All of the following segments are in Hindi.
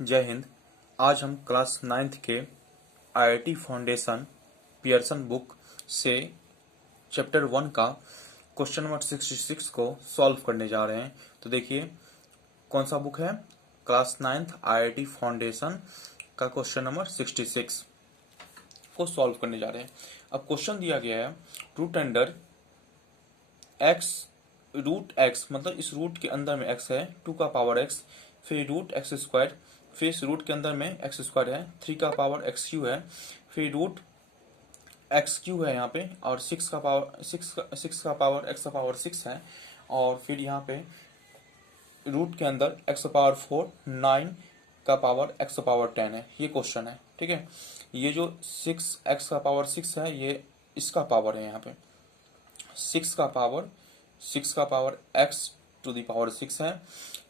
जय हिंद। आज हम क्लास 9th के आईआईटी फाउंडेशन पियर्सन बुक से चैप्टर 1 का क्वेश्चन नंबर 66 को सॉल्व करने जा रहे हैं। तो देखिए कौन सा बुक है, क्लास 9th आईआईटी फाउंडेशन का क्वेश्चन नंबर 66 को सॉल्व करने जा रहे हैं। अब क्वेश्चन दिया गया है root under x, root x मतलब इस रूट के अंदर में एक्स है 2 का पावर एक्स, फिर रूट एक्स स्क्वायर, फिर इस रूट के अंदर में एक्स स्क्वायर है 3 का पावर एक्स क्यू है, फिर रूट एक्स क्यू है यहाँ पे, और 6 का पावर सिक्स का पावर एक्स का पावर 6 है, और फिर यहाँ पे रूट के अंदर एक्स पावर 4 9 का पावर एक्स पावर 10 है। ये क्वेश्चन है, ठीक है। ये जो 6 एक्स का पावर 6 है ये इसका पावर है, यहाँ पे 6 का power x to the power 6 है।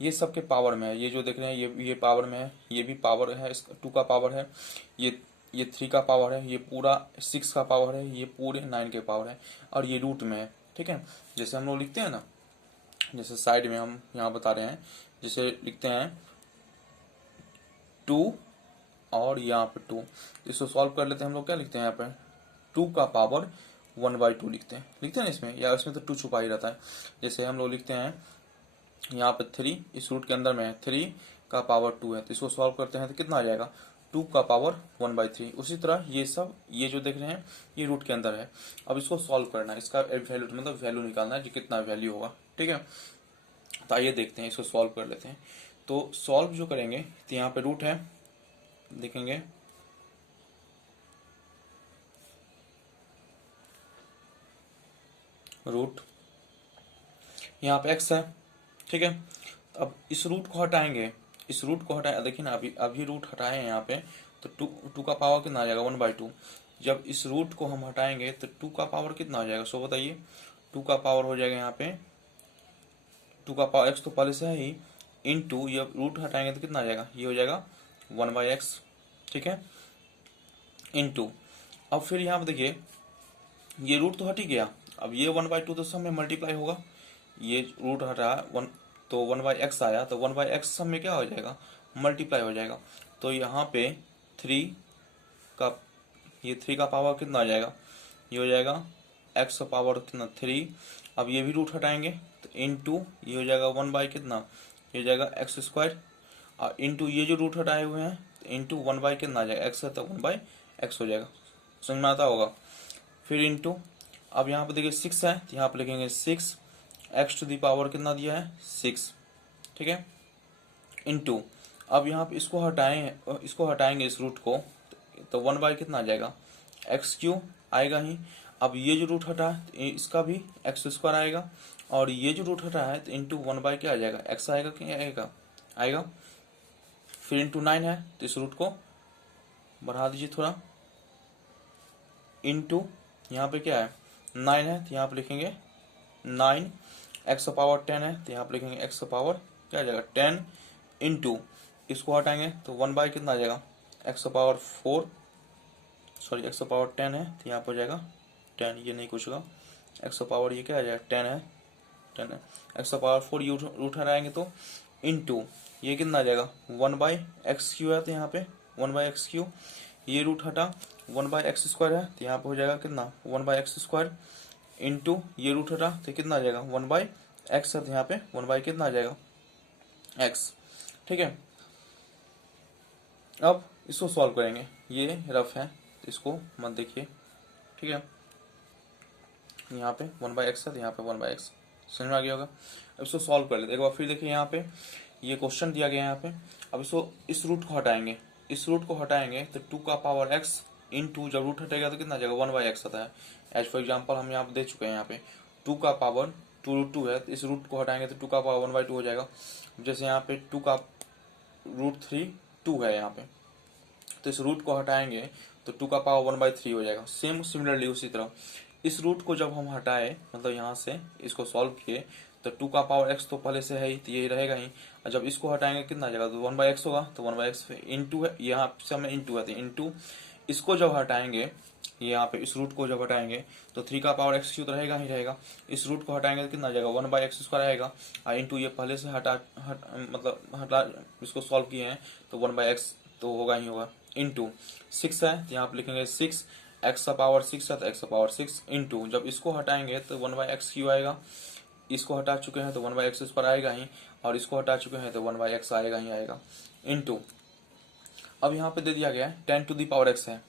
ये सबके पावर में है, ये जो देख रहे हैं ये पावर में है, ये भी पावर है, इसका 2 का पावर है, ये 3 का पावर है, ये पूरा 6 का पावर है, ये पूरे 9 के पावर है, और ये रूट में है, ठीक है। जैसे हम लोग लिखते हैं ना, जैसे साइड में हम यहाँ बता रहे हैं, जैसे लिखते हैं 2 और यहाँ पे 2, इसको सॉल्व कर लेते हैं हम लोग। क्या लिखते हैं यहाँ पे 2 का पावर 1/2 लिखते हैं ना इसमें, या इसमें तो 2 छुपा ही रहता है। जैसे हम लोग लिखते हैं यहाँ पे 3, इस रूट के अंदर में है 3 का पावर 2 है, तो इसको सॉल्व करते हैं तो कितना आ जाएगा 2 का पावर 1/3। उसी तरह ये सब ये जो देख रहे हैं ये रूट के अंदर है। अब इसको सॉल्व करना है, इसका वैल्यू मतलब वैल्यू निकालना है कि कितना वैल्यू होगा, ठीक है। तो आइए देखते हैं, इसको सॉल्व कर लेते हैं। तो सॉल्व जो करेंगे तो यहाँ पे रूट है, देखेंगे रूट, यहाँ पे एक्स है, ठीक है। अब इस रूट को हटाएंगे, इस रूट को हटाए, देखिए ना अभी रूट हटाए हैं यहाँ पे, तो टू का पावर कितना आ जाएगा 1/2। जब इस रूट को हम हटाएंगे तो 2 का पावर कितना आ जाएगा, सो बताइए 2 का पावर हो जाएगा यहाँ पे 2 का पावर एक्स तो पहले से है ही, इन टू जब रूट हटाएंगे तो कितना आ जाएगा, ये हो जाएगा 1/x, ठीक है, इन टू। अब फिर यहाँ पे देखिए ये रूट तो हट ही गया, अब ये 1/2 तो सब में मल्टीप्लाई होगा, ये रूट हटा 1 तो 1/x आया, तो 1/x सब में क्या हो जाएगा मल्टीप्लाई हो जाएगा। तो यहाँ पे 3 का, ये 3 का पावर कितना आ जाएगा, ये हो जाएगा x का पावर कितना 3। अब ये भी रूट हटाएंगे तो इनटू ये हो जाएगा 1 कितना, ये हो जाएगा एक्स स्क्वायर, और इनटू ये जो रूट हटाए हुए हैं तो इनटू 1 कितना आ जाएगा x है तो 1/x हो जाएगा, समझ में आता होगा। फिर इनटू, अब यहाँ पे देखिए 6 है तो यहाँ पे लिखेंगे 6 एक्स टू दी पावर कितना दिया है 6, ठीक है, इनटू। अब यहाँ पे इसको हटाएंगे इस रूट को, तो 1 कितना आ जाएगा एक्स क्यू आएगा ही। अब ये जो रूट हटा है तो इसका भी एक्स स्क्वायर आएगा, और ये जो रूट हटा है तो इंटू 1 क्या आ जाएगा एक्स आएगा, क्या आएगा। फिर इंटू 9 है तो इस रूट को बढ़ा दीजिए थोड़ा, इंटू यहाँ पे क्या है 9 है तो यहाँ पे लिखेंगे 9, एक्स पावर 10 है तो यहाँ पे लिखेंगे एक्स पावर क्या आ जाएगा 10, इंटू इसको हटाएंगे तो 1 कितना आ जाएगा x power 4, sorry x power 10 है तो यहाँ पर हो जाएगा 10, ये नहीं कुछ होगा, एक्स पावर ये क्या आ जाएगा 10 है, एक्स पावर 4 ये रूट हटाएंगे तो इंटू ये कितना आ जाएगा 1/x क्यू है तो यहाँ पे 1/x क्यू, ये रूट हटा 1/x स्क्वायर है तो यहाँ पे हो जाएगा कितना 1/x स्क्वायर, इंटू ये रूट हटा तो कितना आ जाएगा 1/x है तो यहाँ पे 1 कितना आ जाएगा x, ठीक है। अब इसको सॉल्व करेंगे, ये रफ है तो इसको मत देखिए, ठीक है। यहाँ पे 1/x है तो यहाँ पे 1/x, समझ में आ गया होगा। अब इसको सॉल्व कर लेते एक बार फिर देखिए, यहाँ पे ये क्वेश्चन दिया गया है यहाँ पे। अब इसको इस रूट को हटाएंगे, इस रूट को हटाएंगे तो 2 का पावर x इंटू जब रूट हटेगा तो कितना आ जाएगा 1/x आता है। एज फॉर एग्जाम्पल हम यहाँ पे दे चुके हैं, यहाँ पे 2 का पावर 2√2 है तो इस रूट को हटाएंगे तो 2 का पावर 1/2 हो जाएगा। जैसे यहाँ पे 2 का √3 2 है यहाँ पे, तो इस रूट को हटाएंगे तो 2 का पावर 1/3 हो जाएगा। सेम सिमिलरली उसी तरह इस रूट को जब हम हटाए, मतलब यहाँ से इसको सॉल्व किए तो 2 का पावर x तो पहले से है ही तो यही रहेगा ही, और जब इसको हटाएंगे कितना आ जाएगा तो 1/x होगा, तो 1/x इंटू है, यहाँ से हमें इंटू है तो इंटू इसको जब हटाएंगे, ये यहाँ पे इस रूट को जब हटाएंगे तो 3 का पावर एक्स क्यूब रहेगा ही रहेगा। इस रूट को हटाएंगे तो कितना आ जाएगा, 1/x² आएगा। और इंटू ये पहले से हटा इसको सॉल्व किए हैं तो 1/x तो होगा ही होगा। इंटू 6 है तो यहाँ पे लिखेंगे 6, x का पावर 6 है तो x का पावर 6 इंटू जब इसको हटाएंगे तो 1/x³ आएगा। इसको हटा चुके हैं तो 1/x² आएगा ही, और इसको हटा चुके हैं तो 1/x आएगा ही आएगा। इंटू अब यहाँ पे दे दिया गया है 10 टू द पावर x है,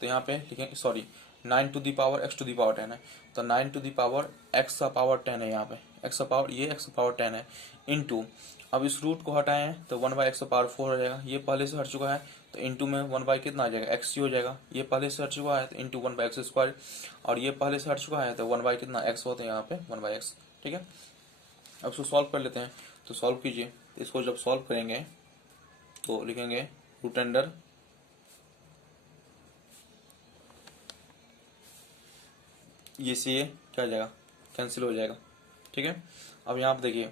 तो यहाँ पे लिखेंगे, sorry 9 to the power x to the power 10 है, तो 9 टू द पावर x का पावर 10 है। यहाँ पे x का पावर, ये x का पावर 10 है। इंटू अब इस रूट को हटाएं तो 1/x का पावर 4 हो जाएगा, ये पहले से हट चुका है तो इंटू में 1 कितना आ जाएगा, x हो जाएगा। ये पहले से हट चुका है तो इंटू 1/x², और ये पहले से हट चुका है तो 1 कितना x होता है यहाँ पे 1/x। ठीक है, अब इसको सॉल्व कर लेते हैं। तो सॉल्व कीजिए, इसको जब सॉल्व करेंगे तो लिखेंगे रूट अंडर ये से ये क्या हो जाएगा, कैंसिल हो जाएगा। ठीक है, अब यहाँ पे देखिए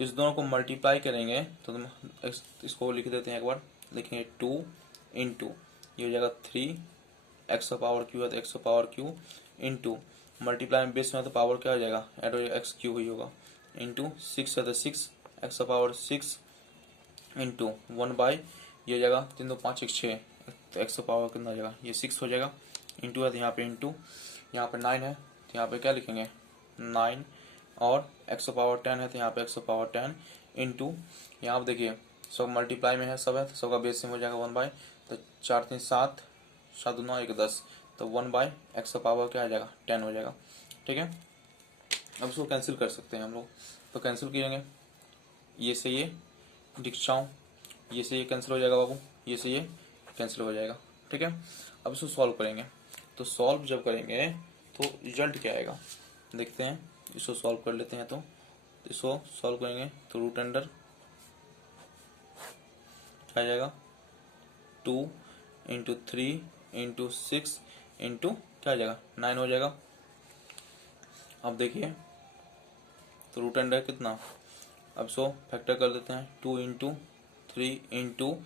इस दोनों को मल्टीप्लाई करेंगे तो तुम इसको लिख देते हैं एक बार, लिखेंगे 2 इंटू ये हो जाएगा 3, एक्स का पावर क्यू है तो एक्स का पावर क्यू, इंटू मल्टीप्लाई में बेस में तो पावर क्या हो जाएगा, एड हो जाएगा एक्स क्यू ही होगा, इंटू 6 है तो 6 एक्स का पावर 6 इंटू 1 ये हो जाएगा 3 2 5 1 6 तो एक्स का पावर कितना हो जाएगा, ये 6 हो जाएगा। इंटू है तो यहाँ पे इंटू, यहाँ पे 9 है तो यहाँ पे क्या लिखेंगे 9, और एक्स पावर 10 है तो यहाँ पे एक्स पावर 10 इंटू यहाँ पे देखिए सब मल्टीप्लाई में है, सब है तो सब का बेस सेम हो जाएगा 1 तो 4 3 7 7 9 1 10 तो 1/x पावर क्या आ जाएगा 10 हो जाएगा। ठीक है, अब इसको कैंसिल कर सकते हैं हम लोग, तो कैंसिल करेंगे ये से ये डिक्चाऊँ, ये से ये कैंसिल हो जाएगा बाबू, ये से ये कैंसिल हो जाएगा। ठीक है, अब इसको सॉल्व करेंगे, तो सॉल्व जब करेंगे तो रिजल्ट क्या आएगा देखते हैं। इसको सॉल्व कर लेते हैं, तो इसको सॉल्व करेंगे तो रूट अंडर क्या आ जाएगा 2 इंटू 3 इंटू 6 इंटू क्या आ जाएगा 9 हो जाएगा। अब देखिए तो रूट अंडर कितना, अब सो फैक्टर कर देते हैं 2 इंटू 3 इंटू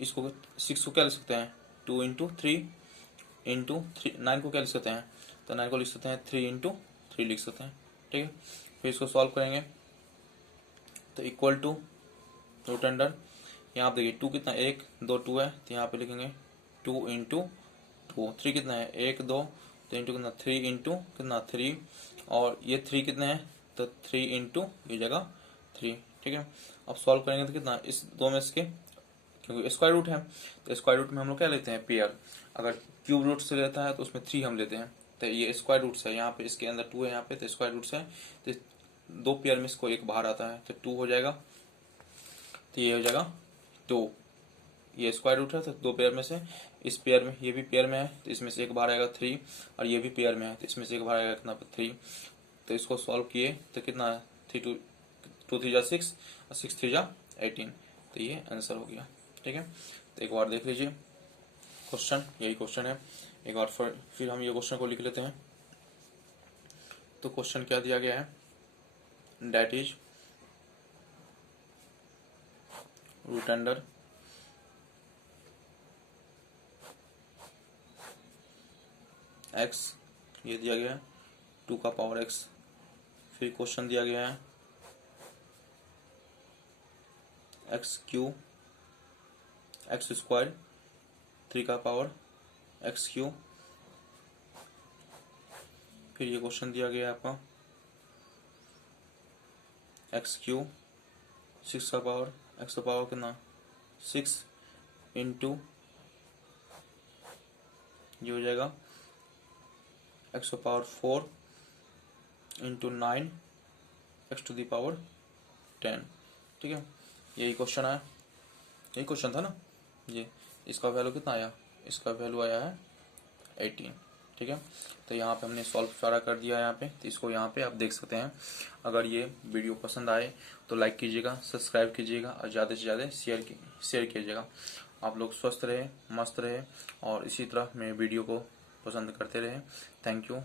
इसको 6 को क्या लिख सकते हैं 2 इंटू 3 इंटू 9 को क्या लिख सकते हैं, तो 9 को लिख सकते हैं 3 इंटू 3 लिख सकते हैं। ठीक है, फिर इसको सॉल्व करेंगे तो इक्वल टू रूट अंडर, यहाँ पे देखिए 2 कितना 1 2 2 है तो यहाँ पे लिखेंगे 2 इंटू 2, 3 कितना है 1 2 तो इंटू कितना 3 इंटू कितना 3, और ये 3 कितने हैं तो 3 इंटू ये जगह 3। ठीक है, अब सॉल्व करेंगे तो कितना इस दो में इसके, क्योंकि स्क्वायर रूट है तो स्क्वायर रूट में हम लोग क्या लेते हैं पेयर, अगर क्यूब रूट से लेता है तो उसमें 3 हम लेते हैं, तो ये स्क्वायर रूट है यहाँ पे, इसके अंदर 2 है यहाँ पे तो स्क्वायर रूट है, तो 2 पेयर में इसको एक बाहर आता है तो 2 हो जाएगा, तो ये हो जाएगा 2, ये स्क्वायर रूट है तो 2 पेयर में से इस पेयर में, ये भी पेयर में है तो इसमें से एक बाहर आएगा 3, और ये भी पेयर में है तो इसमें से एक बाहर आएगा कितना 3, तो इसको सॉल्व किए तो कितना 3 2 3 जा 6 और 6 3 जा 18, तो ये आंसर हो गया। ठीक है, तो एक बार देख लीजिए क्वेश्चन, यही क्वेश्चन है, एक बार फिर हम ये क्वेश्चन को लिख लेते हैं। तो क्वेश्चन क्या दिया गया है, that is root under x, ये दिया गया है 2 का पावर x, फिर क्वेश्चन दिया गया है एक्स क्यू एक्स स्क्वायर 3 का पावर एक्स क्यू, फिर ये क्वेश्चन दिया गया है आपका एक्स क्यू 6 का पावर एक्स का पावर कितना 6 इंटू ये हो जाएगा एक्स का power 4 into 9 x to the power 10। ठीक है, यही क्वेश्चन आया, यही क्वेश्चन था ना ये, इसका वैल्यू कितना आया, इसका वैल्यू आया है 18। ठीक है, तो यहाँ पे हमने सॉल्व सारा कर दिया है यहाँ पे, तो इसको यहाँ पे आप देख सकते हैं। अगर ये वीडियो पसंद आए तो लाइक कीजिएगा, सब्सक्राइब कीजिएगा और ज़्यादा से ज़्यादा शेयर कीजिएगा। आप लोग स्वस्थ रहे, मस्त रहे और इसी तरह मेरे वीडियो को पसंद करते रहे। Thank you.